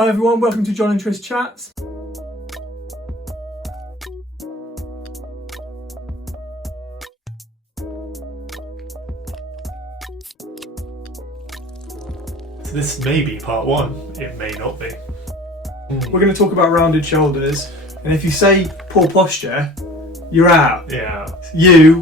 Hi everyone, welcome to John and Tris Chats. So this may be part one, it may not be. We're going to talk about rounded shoulders, and if you say poor posture, you're out. Yeah. You.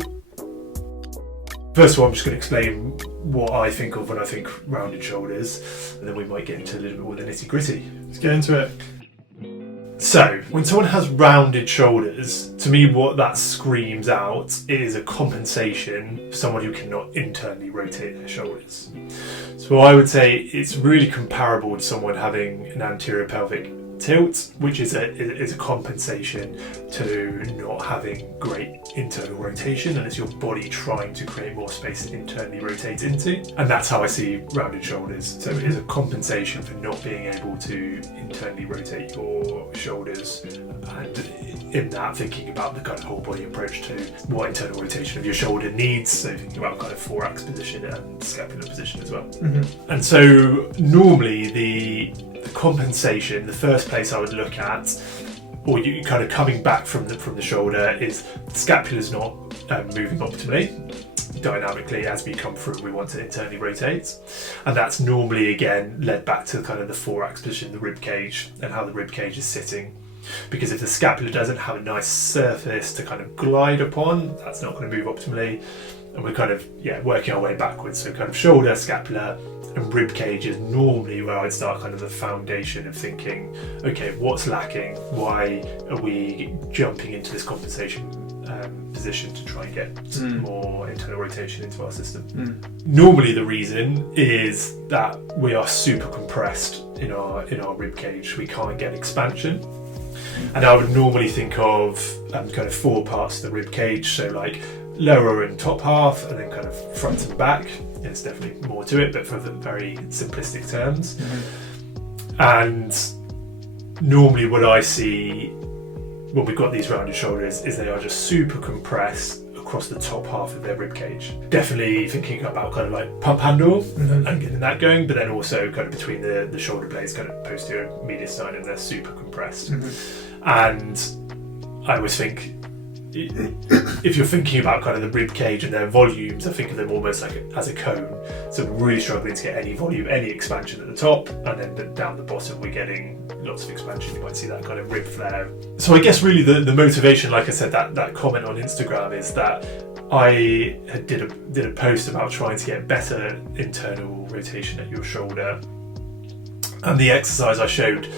First of all, I'm just going to explain what I think of when I think rounded shoulders, and then we might get into a little bit more of the nitty gritty. Let's get into it. So, when someone has rounded shoulders, to me what that screams out is a compensation for someone who cannot internally rotate their shoulders. So I would say it's really comparable to someone having an anterior pelvic tilt, which is a compensation to not having great internal rotation, and it's your body trying to create more space to internally rotate into. And that's how I see rounded shoulders. So it is a compensation for not being able to internally rotate your shoulders, and in that thinking about the kind of whole body approach to what internal rotation of your shoulder needs, so thinking about kind of thorax position and scapular position as well. Mm-hmm. And so normally the compensation, the first place I would look at, or you kind of coming back from the shoulder, is the scapula's not moving optimally. Dynamically, as we come through, we want to internally rotate, and that's normally again led back to kind of the thorax position, the rib cage, and how the rib cage is sitting. Because if the scapula doesn't have a nice surface to kind of glide upon, that's not going to move optimally, and we're kind of working our way backwards. So kind of shoulder, scapula, and rib cage is normally where I'd start kind of the foundation of thinking, okay, what's lacking? Why are we jumping into this compensation position to try and get more internal rotation into our system? Normally the reason is that we are super compressed in our rib cage. We can't get expansion. And I would normally think of kind of four parts of the rib cage, so like lower and top half, and then kind of front and back. There's definitely more to it, but for the very simplistic terms. Mm-hmm. And normally what I see when we've got these rounded shoulders is they are just super compressed across the top half of their rib cage. Definitely thinking about kind of like pump handle and getting that going, but then also kind of between the shoulder blades, kind of posterior mediastinum, they're super compressed. And I always think, if you're thinking about kind of the rib cage and their volumes, I think of them almost like as a cone. So we're really struggling to get any volume, any expansion at the top, and then down the bottom we're getting lots of expansion. You might see that kind of rib flare. So I guess really the motivation, like I said, that comment on Instagram, is that I did a post about trying to get better internal rotation at your shoulder, and the exercise I showed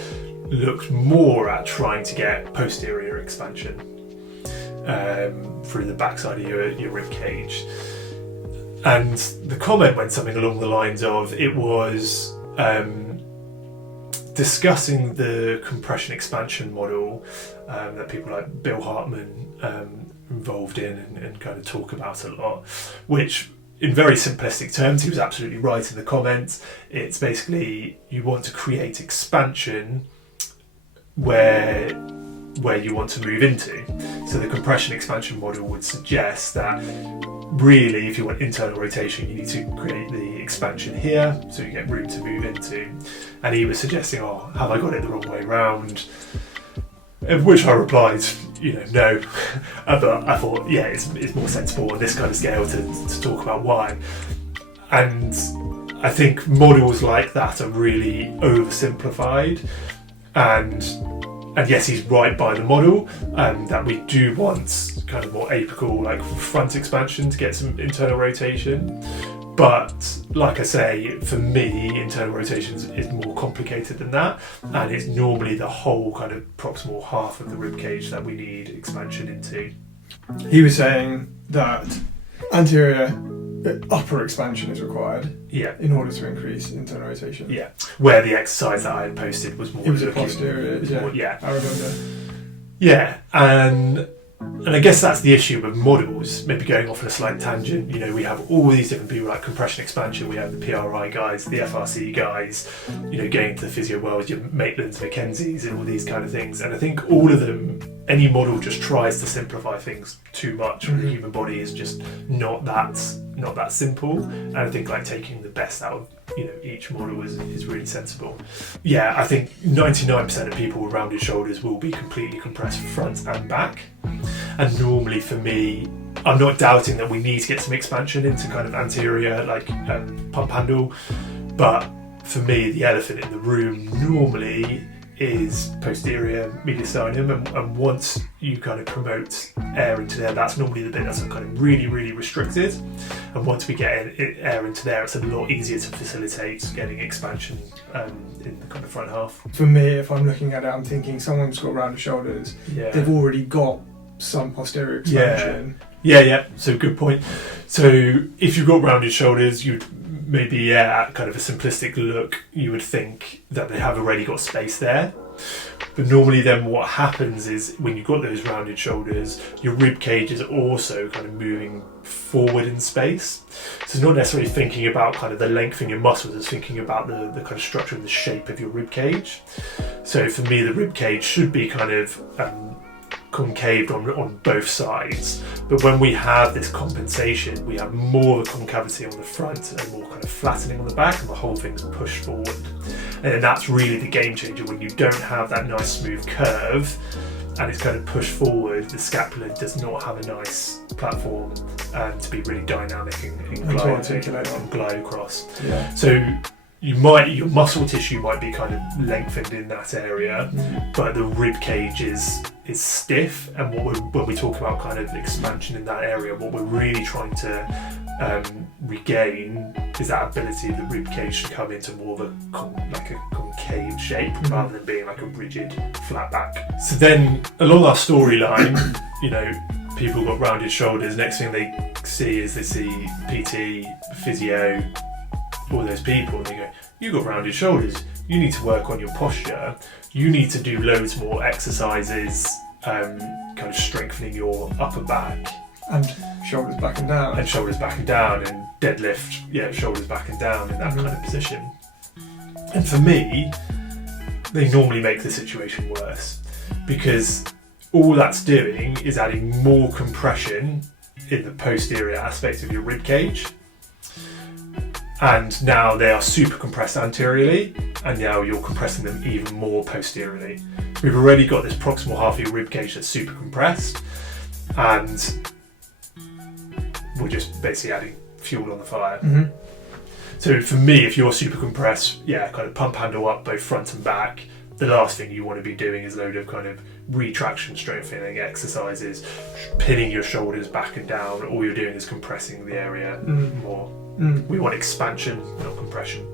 looked more at trying to get posterior expansion through the backside of your rib cage. And the comment went something along the lines of, it was discussing the compression expansion model that people like Bill Hartman involved in and kind of talk about a lot, which in very simplistic terms, he was absolutely right in the comments. It's basically, you want to create expansion where you want to move into. So the compression expansion model would suggest that really, if you want internal rotation, you need to create the expansion here, so you get room to move into. And he was suggesting, have I got it the wrong way round? Of which I replied, no. But I thought, it's more sensible on this kind of scale to talk about why. And I think models like that are really oversimplified, and yes, he's right by the model, that we do want kind of more apical, like front expansion to get some internal rotation. But like I say, for me, internal rotation is more complicated than that, and it's normally the whole kind of proximal half of the rib cage that we need expansion into. He was saying that upper expansion is required in order to increase internal rotation. Yeah, where the exercise that I had posted was more... It was a posterior, I remember. Yeah, and I guess that's the issue with models, maybe going off on a slight tangent. We have all these different people like compression expansion, we have the PRI guys, the FRC guys, going into the physio world, your Maitlands, McKenzie's and all these kind of things. And I think all of them, any model just tries to simplify things too much. The human body is just not that not that simple. And I think like taking the best out of each model is really sensible. Yeah, I think 99% of people with rounded shoulders will be completely compressed front and back. And normally for me, I'm not doubting that we need to get some expansion into kind of anterior, like pump handle, but for me, the elephant in the room normally is posterior mediastinum, and once you kind of promote air into there, that's normally the bit that's kind of really, really restricted. And once we get air into there, it's a lot easier to facilitate getting expansion in the kind of front half. For me, if I'm looking at it, I'm thinking someone's got rounded shoulders. Yeah. They've already got some posterior expansion. Yeah. So good point. So if you've got rounded shoulders, you'd maybe at kind of a simplistic look, you would think that they have already got space there. But normally then what happens is when you've got those rounded shoulders, your rib cage is also kind of moving forward in space. So it's not necessarily thinking about kind of the length in your muscles, it's thinking about the kind of structure and the shape of your rib cage. So for me, the rib cage should be kind of concaved on both sides, but when we have this compensation, we have more of a concavity on the front and more kind of flattening on the back, and the whole thing's pushed forward. And then that's really the game changer. When you don't have that nice smooth curve and it's kind of pushed forward, the scapula does not have a nice platform to be really dynamic and glide across. Yeah. So your muscle tissue might be kind of lengthened in that area, but the rib cage is stiff. And when we talk about kind of expansion in that area, what we're really trying to regain is that ability of the rib cage to come into more of a concave shape rather than being like a rigid flat back. So then along our storyline, people got rounded shoulders. Next thing they see is they see PT, physio, all those people, and they go, "You got rounded shoulders. You need to work on your posture. You need to do loads more exercises, kind of strengthening your upper back and shoulders back and down, and deadlift, shoulders back and down in that kind of position." And for me, they normally make the situation worse, because all that's doing is adding more compression in the posterior aspect of your rib cage. And now they are super compressed anteriorly, and now you're compressing them even more posteriorly. We've already got this proximal half of your rib cage that's super compressed, and we're just basically adding fuel on the fire. Mm-hmm. So for me, if you're super compressed, kind of pump handle up both front and back, the last thing you want to be doing is a load of kind of retraction strengthening exercises, pinning your shoulders back and down. All you're doing is compressing the area more. We want expansion, not compression,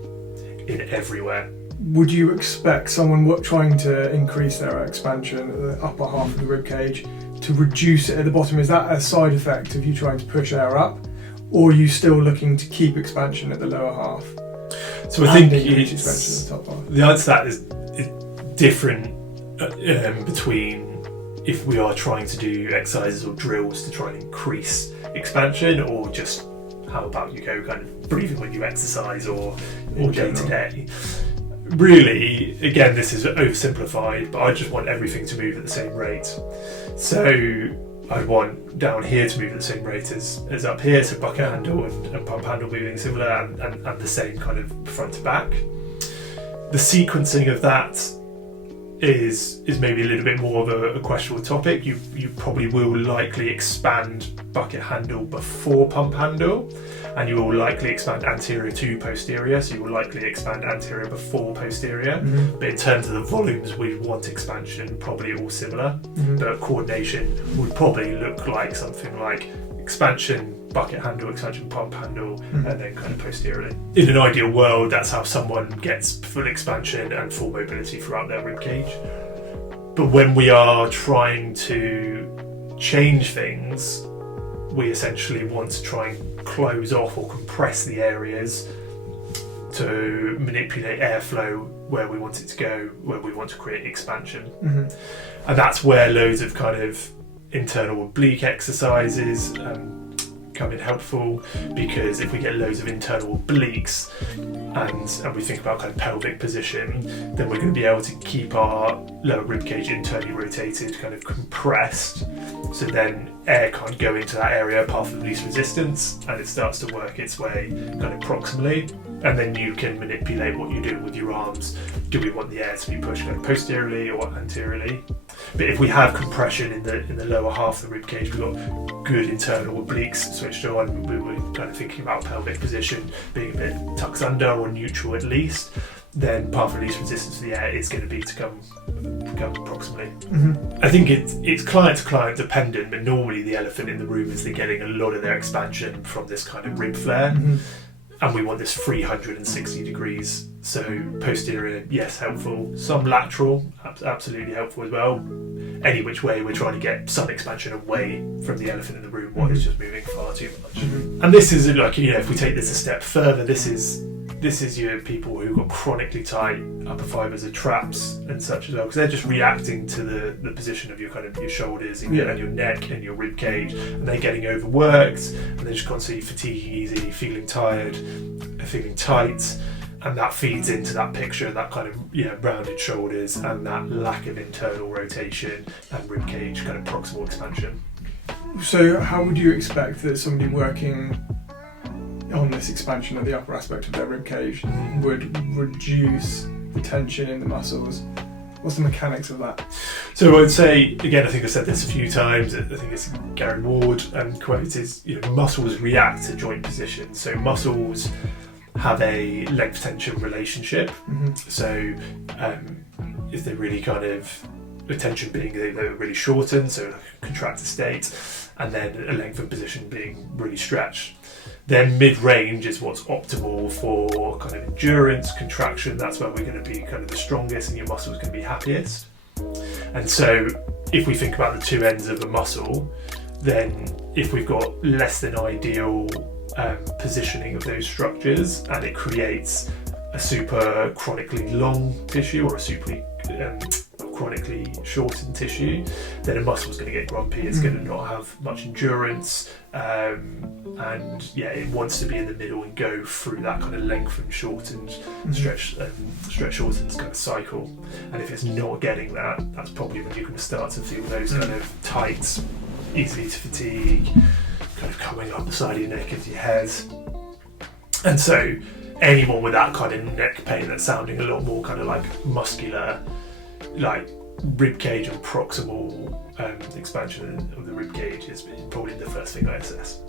in everywhere. Would you expect someone trying to increase their expansion at the upper half of the rib cage to reduce it at the bottom? Is that a side effect of you trying to push air up, or are you still looking to keep expansion at the lower half? So I think increase expansion at the top half. The answer to that is different between if we are trying to do exercises or drills to try and increase expansion, or just how about you go kind of breathing when you exercise or day to day. Really, again, this is oversimplified, but I just want everything to move at the same rate. So I want down here to move at the same rate as up here, so bucket handle and pump handle moving similar, and the same kind of front to back. The sequencing of that is maybe a little bit more of a questionable topic. You probably will likely expand bucket handle before pump handle, and you will likely expand anterior to posterior, so you will likely expand anterior before posterior. But in terms of the volumes we want expansion, probably all similar. But coordination would probably look like something like expansion bucket handle, expansion pump handle, and then kind of posteriorly. In an ideal world, that's how someone gets full expansion and full mobility throughout their rib cage. But when we are trying to change things, we essentially want to try and close off or compress the areas to manipulate airflow where we want it to go, where we want to create expansion. And that's where loads of kind of internal oblique exercises, come in helpful, because if we get loads of internal obliques and we think about kind of pelvic position, then we're going to be able to keep our lower rib cage internally rotated, kind of compressed, so then air can't go into that area, path of least resistance, and it starts to work its way kind of proximally, and then you can manipulate what you do with your arms. Do we want the air to be pushed kind of posteriorly or anteriorly? But if we have compression in the lower half of the rib cage, we've got good internal obliques switched on, we were kind of thinking about pelvic position being a bit tucked under or neutral at least, then path of least resistance for the air is going to be to come proximally. Mm-hmm. I think it's client to client dependent, but normally the elephant in the room is they're getting a lot of their expansion from this kind of rib flare. Mm-hmm. And we want this 360 degrees. So posterior, yes, helpful. Some lateral, absolutely helpful as well. Any which way, we're trying to get some expansion away from the elephant in the room. One is just moving far too much. Mm-hmm. And this is like, if we take this a step further, this is your people who've got chronically tight upper fibers of traps and such as well, because they're just reacting to the position of your kind of your shoulders and your neck and your rib cage, and they're getting overworked and they're just constantly fatiguing easily, feeling tired, feeling tight, and that feeds into that picture, that kind of rounded shoulders and that lack of internal rotation and rib cage kind of proximal expansion. So how would you expect that somebody working on this expansion of the upper aspect of their rib cage would reduce the tension in the muscles? What's the mechanics of that? So I would say, again, I think I've said this a few times, I think it's Gary Ward quote is, muscles react to joint position. So muscles have a length tension relationship. Mm-hmm. So if they're really kind of, the tension being they're really shortened, so like a contracted state, and then a length of position being really stretched. Then mid-range is what's optimal for kind of endurance, contraction. That's where we're going to be kind of the strongest and your muscles can be happiest. And so if we think about the two ends of a muscle, then if we've got less than ideal positioning of those structures, and it creates a super chronically long tissue or a super chronically shortened tissue, then a muscle's going to get grumpy, it's going to not have much endurance, and it wants to be in the middle and go through that kind of lengthened, shortened, stretch shortened kind of cycle. And if it's not getting that, that's probably when you're going to start to feel those kind of tight, easily to fatigue, kind of coming up the side of your neck into your head. And so anyone with that kind of neck pain that's sounding a lot more kind of like muscular, like rib cage and proximal expansion of the rib cage is probably the first thing I assess.